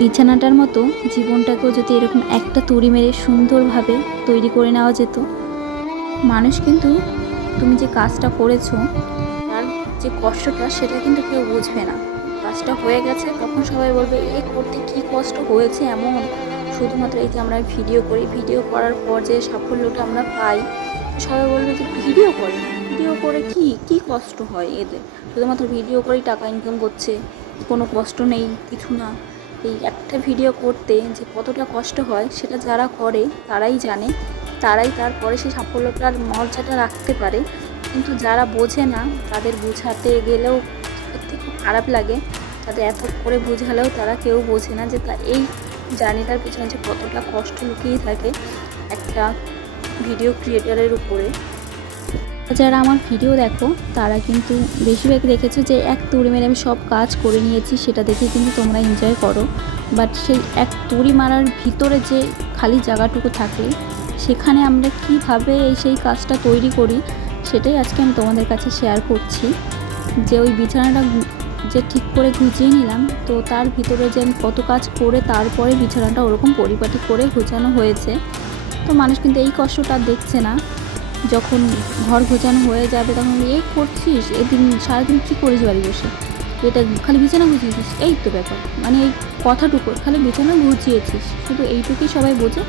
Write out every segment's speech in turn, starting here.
বিছানাটার মতো জীবনটাকেও যদি এরকম একটা তুড়ি মেরে সুন্দরভাবে তৈরি করে নেওয়া যেত। মানুষ কিন্তু তুমি যে কাজটা করেছ, তার যে কষ্টটা, সেটা কিন্তু কেউ বুঝবে না। কাজটা হয়ে গেছে, তখন সবাই বলবে, এ করতে কি কষ্ট হয়েছে এমন? শুধুমাত্র এই যে আমরা ভিডিও করি, ভিডিও করার পর যে সাফল্যটা আমরা পাই, সবাই বলবে যে, ভিডিও করে? ভিডিও করে কি? কি কষ্ট হয় এদের? শুধুমাত্র ভিডিও করেই টাকা ইনকাম করছে, কোনো কষ্ট নেই, কিছু না। এই একটা ভিডিও করতে যে কতটা কষ্ট হয়, সেটা যারা করে তারাই জানে, তারাই তারপরে সেই সাফল্যটার মর্যাদা রাখতে পারে। কিন্তু যারা বোঝে না, তাদের বোঝাতে গেলেও সত্যি খুব খারাপ লাগে। তাদের এত করে বোঝালেও তারা কেউ বোঝে না যে তা এই জার্নিটার পিছনে যে কতটা কষ্ট লুকিয়ে থাকে একটা ভিডিও ক্রিয়েটারের উপরে। যারা আমার ভিডিও দেখো, তারা কিন্তু বেশিরভাগ দেখেছ যে এক তুড়ি মেরে আমি সব কাজ করে নিয়েছি, সেটা দেখে কিন্তু তোমরা এনজয় করো। বাট সেই এক তুড়ি মারার ভিতরে যে খালি জায়গাটুকু থাকে, সেখানে আমরা কীভাবে এই সেই কাজটা তৈরি করি, সেটাই আজকে আমি তোমাদের কাছে শেয়ার করছি। যে ওই বিছানাটা যে ঠিক করে গুছিয়ে নিলাম, তো তার ভিতরে যে আমি কত কাজ করে তারপরে বিছানাটা ওরকম পরিপাটি করে গোছানো হয়েছে। তো মানুষ কিন্তু এই কষ্টটা দেখছে না। যখন ঘর গোছানো হয়ে যাবে তখন এই করছিস? এদিন সারাদিন কী করিস বাড়ি বসে? এটা খালি বিছানা গুছিয়েছিস? এই তো ব্যাপার। মানে এই কথাটুকু, খালি বিছানা গুছিয়েছিস। শুধু এইটুকুই সবাই বোঝে।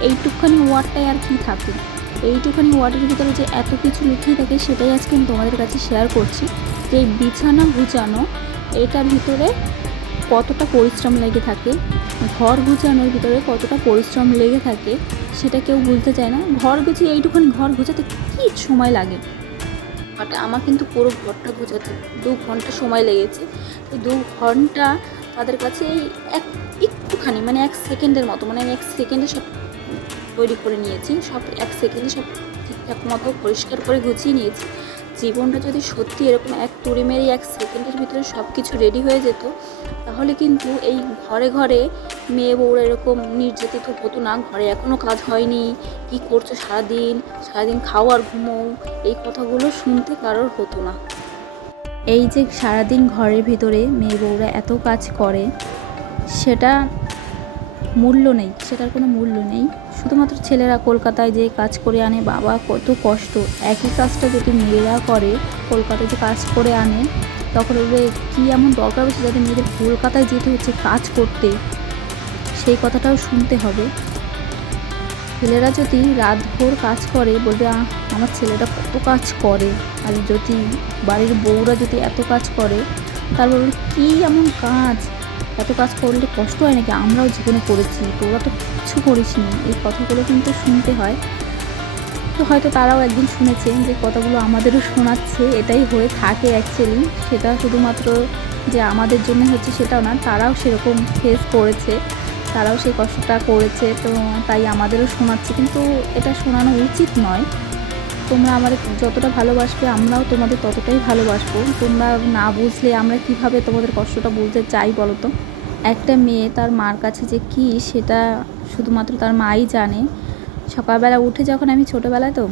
এইটুকখানি ওয়ার্ডটাই আর কি থাকে? এইটুখানি ওয়ার্ডের ভিতরে যে এত কিছু লুকিয়ে থাকে, সেটাই আজকে আমি তোমাদের কাছে শেয়ার করছি। যে বিছানা গুছানো, এটার ভিতরে কতটা পরিশ্রম লেগে থাকে, ঘর গুছানোর ভিতরে কতটা পরিশ্রম লেগে থাকে, সেটা কেউ বুঝতে চায় না। ঘর গুছিয়ে এইটুখানি ঘর গোছাতে কী সময় লাগে? বাট আমার কিন্তু পুরো ঘরটা গোছাতে দু ঘণ্টা সময় লেগেছে। এই দু ঘণ্টা তাদের কাছে এই এক একটুখানি মানে এক সেকেন্ডের মতো মানে আমি এক সেকেন্ডে সব তৈরি করে নিয়েছি, সব এক সেকেন্ডে সব ঠিকঠাক মতো পরিষ্কার করে গুছিয়ে নিয়েছি। জীবনটা যদি সত্যি এরকম তুড়ি মেরে এক সেকেন্ডের ভিতরে সব কিছু রেডি হয়ে যেত। তাহলে কিন্তু এই ঘরে ঘরে মেয়ে বউরা এরকম নির্যাতিত হতো না, ঘরে এখনও কাজ হয়নি, কি করছ সারাদিন? সারাদিন খাও আর ঘুমো, এই কথাগুলো শুনতে কারোর হতো না। এই যে সারাদিন ঘরের ভিতরে মেয়ে বউরা এত কাজ করে, সেটা মূল্য নেই সেটার কোনো মূল্য নেই। শুধুমাত্র ছেলেরা কলকাতায় যে কাজ করে আনে বাবা কত কষ্ট। একই কাজটা যদি মেয়েরা করে কলকাতায় যে কাজ করে আনে তখন ওদের কী এমন দরকার হচ্ছে যাতে মেয়েদের কলকাতায় যেতে হচ্ছে কাজ করতে। সেই কথাটাও শুনতে হবে। ছেলেরা যদি রাতভর কাজ করে বলবে আমার ছেলেটা কত কাজ করে। আর যদি বাড়ির বউরা যদি এত কাজ করে তারপর বলবে, কী এমন কাজ? এত কাজ করলে কষ্ট হয় নাকি? আমরাও জীবনে করেছি, তোরা তো কিছু করিসনি। এই কথাগুলো কিন্তু শুনতে হয়। তো হয়তো তারাও একদিন শুনেছে যে কথাগুলো আমাদেরও শোনাচ্ছে, এটাই হয়ে থাকে অ্যাকচুয়ালি সেটা শুধুমাত্র যে আমাদের জন্য হচ্ছে সেটাও না, তারাও সেরকম ফেস করেছে। তারাও সেই কষ্টটা করেছে, তো তাই আমাদেরও শোনাচ্ছে। কিন্তু এটা শোনানো উচিত নয়। তোমরা আমাদের যতটা ভালোবাসবে, আমরাও তোমাদের ততটাই ভালোবাসবো। তোমরা না বুঝলে আমরা কীভাবে তোমাদের কষ্টটা বুঝতে চাই বলো তো একটা মেয়ে তার মার কাছে যে কি, সেটা শুধুমাত্র তার মাই জানে। সকালবেলা উঠে যখন আমি ছোটোবেলায় তো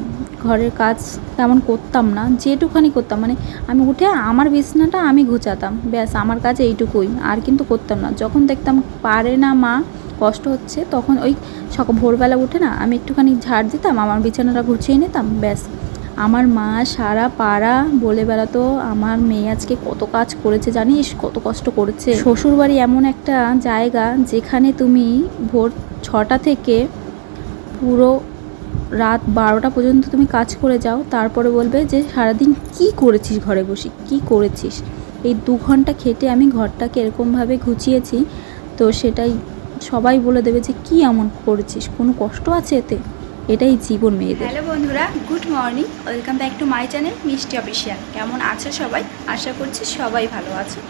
ঘরের কাজ তেমন করতাম না যেটুখানি করতাম। মানে আমি উঠে আমার বিছনাটা আমি গুছাতাম, ব্যাস আমার কাছে এইটুকুই, আর কিন্তু করতাম না। যখন দেখতাম পারে না মা, কষ্ট হচ্ছে, তখন ওই সক, ভোরবেলা উঠে না আমি একটুখানি ঝাড় দিতাম, আমার বিছানাটা গুছিয়ে নিতাম, ব্যাস। আমার মা সারা পাড়া বলে বেড়াতো, আমার মেয়ে আজকে কত কাজ করেছে জানিস? কত কষ্ট করেছে। শ্বশুরবাড়ি এমন একটা জায়গা যেখানে তুমি ভোর ছটা থেকে পুরো রাত বারোটা পর্যন্ত তুমি কাজ করে যাও, তারপরে বলবে যে সারাদিন কি করেছিস ঘরে বসে? কি করেছিস? এই দু ঘণ্টা খেটে আমি ঘরটাকে এরকমভাবে গুছিয়েছি, তো সেটাই সবাই বলে দেবে যে কি এমন করেছিস? কোনো কষ্ট আছে এতে? এটাই জীবন মেয়েদের। হ্যালো বন্ধুরা, good morning. Welcome back to my channel Mishti official. কেমন আছো সবাই? আশা করছি সবাই ভালো আছো।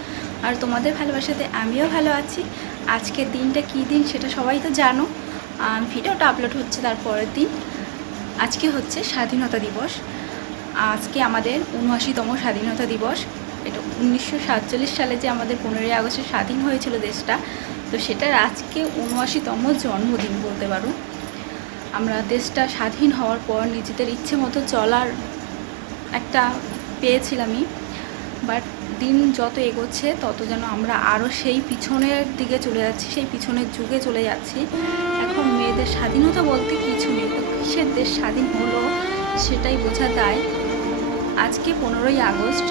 আর তোমাদের ভালোবাসাতে আমিও ভালো আছি। আজকের দিনটা কী দিন সেটা সবাই তো জানো। ভিডিওটা আপলোড হচ্ছে তার পরের দিন। আজকে হচ্ছে স্বাধীনতা দিবস। আজকে আমাদের উনআশিতম স্বাধীনতা দিবস। এটা উনিশশো সাতচল্লিশ সালে যে আমাদের পনেরোই আগস্টে স্বাধীন হয়েছিল দেশটা, তো সেটার আজকে উনআশিতম জন্মদিন বলতে পারো। আমরা দেশটা স্বাধীন হওয়ার পর নিজেদের ইচ্ছে মতো চলার একটা পেয়েছিলামই, বাট দিন যত এগোচ্ছে, তত যেন আমরা আরও সেই পিছনের দিকে চলে যাচ্ছি, সেই পিছনের যুগে চলে যাচ্ছি। এখন মেয়েদের স্বাধীনতা বলতে কিছু নেই, তো কিসের দেশ স্বাধীন হলো সেটাই বোঝা যায়। আজকে পনেরোই আগস্ট,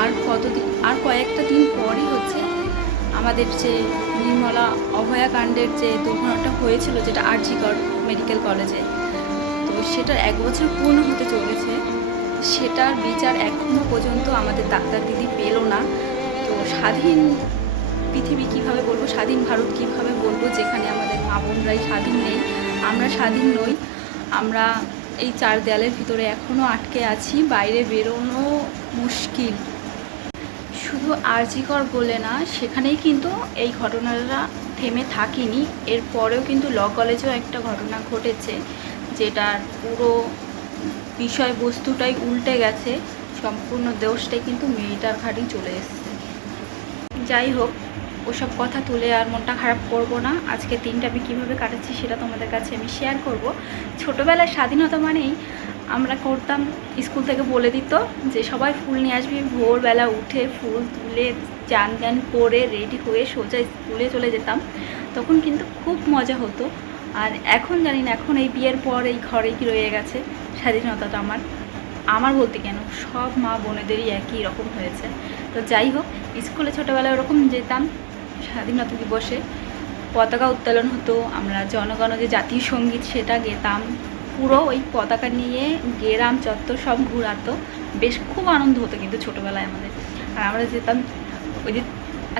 আর কতদিন, আর কয়েকটা দিন পরই হচ্ছে আমাদের যে নির্মলা অভয়াকাণ্ডের যে দুর্ঘটনাটা হয়েছিল, যেটা আরজিকর মেডিকেল কলেজে। তো সেটার এক বছর পূর্ণ হতে চলেছে। সেটার বিচার এখনও পর্যন্ত আমাদের ডাক্তার দিদি পেল না। তো স্বাধীন পৃথিবী কীভাবে বলব, স্বাধীন ভারত কীভাবে বলব, যেখানে আমাদের মা বোনরাই স্বাধীন নেই, আমরা স্বাধীন নই। আমরা এই চার দেয়ালের ভিতরে এখনও আটকে আছি, বাইরে বেরোনো মুশকিল। শুধু আরজিকর বলে না, সেখানেই কিন্তু এই ঘটনাটা থেমে থাকিনি। এরপরেও কিন্তু ল কলেজেও একটা ঘটনা ঘটেছে, যেটার পুরো বিষয়বস্তুটাই উল্টে গেছে, সম্পূর্ণ দোষটাই কিন্তু মেয়েটার ঘাটেই চলে এসেছে। যাই হোক, ওসব কথা তুলে আর মনটা খারাপ করব না। আজকে দিনটা আমি কীভাবে কাটাচ্ছি সেটা তোমাদের কাছে আমি শেয়ার করব। ছোটোবেলায় স্বাধীনতা মানেই আমরা করতাম, স্কুল থেকে বলে দিত যে সবাই ফুল নিয়ে আসবি, ভোরবেলা উঠে ফুল তুলে চান টান করে রেডি হয়ে সোজা স্কুলে চলে যেতাম। তখন কিন্তু খুব মজা হতো। আর এখন জানি না, এখন এই বিয়ের পর এই ঘরেই কি রয়ে গেছে, স্বাধীনতাটা আমার। আমার বলতে কেন, সব মা বোনেদেরই একই রকম হয়েছে। তো যাই হোক, স্কুলে ছোটোবেলায় ওরকম যেতাম, স্বাধীনতা দিবসে। পতাকা উত্তোলন হতো, আমরা জনগণ যে জাতীয় সংগীত সেটা গেতাম। পুরো ওই পতাকা নিয়ে গেরাম, চত্বর সব ঘুরাতো। বেশ খুব আনন্দ হতো কিন্তু ছোটোবেলায় আমাদের। আর আমরা যেতাম ওই যে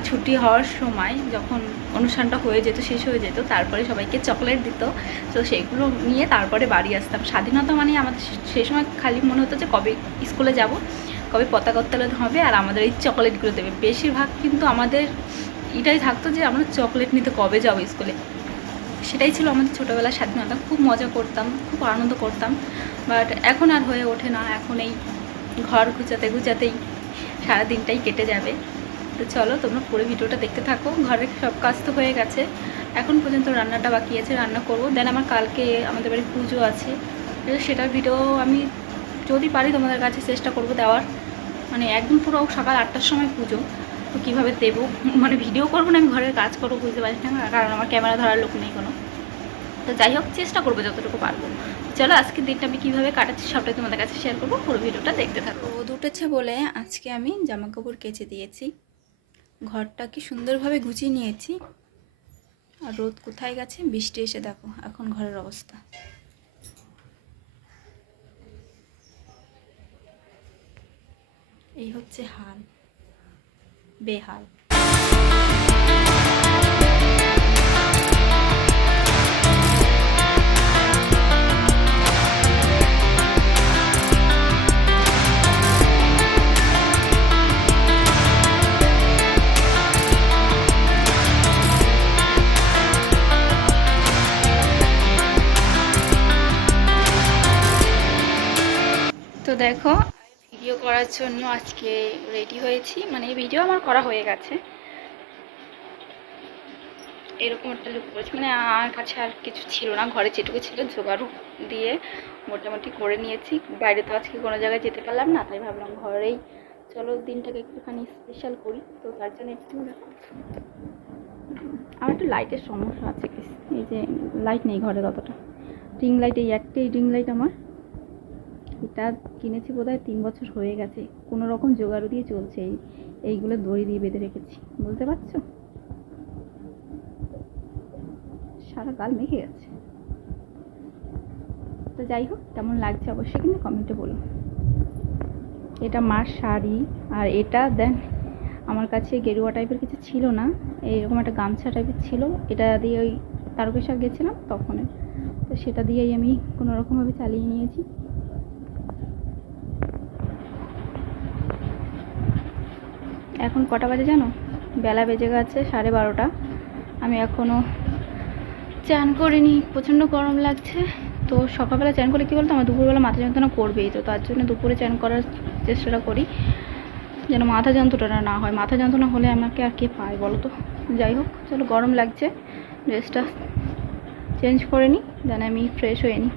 ছুটি হওয়ার সময় যখন অনুষ্ঠানটা হয়ে যেত, শেষ হয়ে যেত, তারপরে সবাইকে চকলেট দিত। তো সেগুলো নিয়ে তারপরে বাড়ি আসতাম। স্বাধীনতা মানে আমাদের সেই সময় খালি মনে হতো যে কবে স্কুলে যাব, কবে পতাকা উত্তোলন হবে আর আমাদের এই চকলেটগুলো দেবে। বেশিরভাগ কিন্তু আমাদের এটাই থাকতো যে আমরা চকলেট নিতে কবে যাব স্কুলে। সেটাই ছিল আমাদের ছোটোবেলার স্বাধীনতা। খুব মজা করতাম, খুব আনন্দ করতাম। বাট এখন আর হয়ে ওঠে না। এখন এই ঘর গুছাতে, গুছাতেই সারাদিনটাই কেটে যাবে। তো চলো তোমরা পুরো ভিডিওটা দেখতে থাকো। ঘরের সব কাজ তো হয়ে গেছে। এখন পর্যন্ত রান্নাটা বাকি আছে, রান্না করব। দেন আমার কালকে আমাদের বাড়ি পুজো আছে। সেটার ভিডিও আমি যদি পারি তোমাদের কাছে চেষ্টা করব দেওয়ার। মানে একদম পুরো সকাল আটটার সময় পুজো। তো কীভাবে দেবো? মানে ভিডিও করব না আমি, ঘরের কাজ করব বুঝতে পারছি না, কারণ আমার ক্যামেরা ধরার লোক নেই কোনো। তো যাই হোক, চেষ্টা করব যতটুকু পারব। চলো আজকের দিনটা আমি কীভাবে কাটাচ্ছি সবটাই তোমাদের কাছে শেয়ার করব, পুরো ভিডিওটা দেখতে থাকব রোদ উঠেছে বলে আজকে আমি জামা কাপড় কেচে দিয়েছি। ঘরটা কি সুন্দরভাবে গুছিয়ে নিয়েছি। আর রোদ কোথায় গেছে? বৃষ্টি এসে দেখো, এখন ঘরের অবস্থা। এই হচ্ছে হাল, বেহাল। দেখো ভিডিও করার জন্য আজকে রেডি হয়েছি। মানে ভিডিও আমার করা হয়ে গেছে। এরকম একটা লুক করেছি। মানে আমার কাছে আর কিছু ছিল না। ঘরে যেটুকু ছিল জোগাড় দিয়ে মোটামুটি করে নিয়েছি। বাইরে তো আজকে কোনো জায়গায় যেতে পারলাম না, তাই ভাবলাম ঘরেই। চলো দিনটাকে একটুখানি স্পেশাল করি। তো তার জন্য একটু দেখো। আমার একটু লাইটের সমস্যা আছে এই যে লাইট নেই ঘরে ততটা। রিং লাইট এই একটাই রিং লাইট আমার। এটা কিনেছি বোধহয় তিন বছর হয়ে গেছে। কোনো রকম জোগাড় দিয়ে চলছে এই, এইগুলো দড়ি দিয়ে বেঁধে রেখেছি। বুঝতে পারছ? সারা গাল মেখে গেছে। তো যাই হোক, কেমন লাগছে অবশ্যই কিন্তু কমেন্টে বলুন এটা মার শাড়ি, আর এটা দেন আমার কাছে গেরুয়া টাইপের কিছু ছিল না এইরকম একটা গামছা টাইপের ছিল, এটা দিয়ে ওই তারকেশ্বর গেছিলাম তখন তো সেটা দিয়েই আমি কোনো রকমভাবে চালিয়ে নিয়েছি। এখন কটা বাজে জানো? বেলা বেজে গেছে সাড়ে বারোটা। আমি এখনও চান করিনি, প্রচণ্ড গরম লাগছে। তো সকালবেলা চান করলে কী বলতো? আমার দুপুরবেলা মাথা যন্ত্রণা করবেই তো, তার জন্য দুপুরে চান করার চেষ্টাটা করি। যেন মাথা যন্ত্রণা না হয়। মাথা যন্ত্রণা হলে আমাকে আর কে পায় বলো তো? যাই হোক, চলো গরম লাগছে। ড্রেসটা চেঞ্জ করে নিই দেন আমি ফ্রেশ হয়ে নিই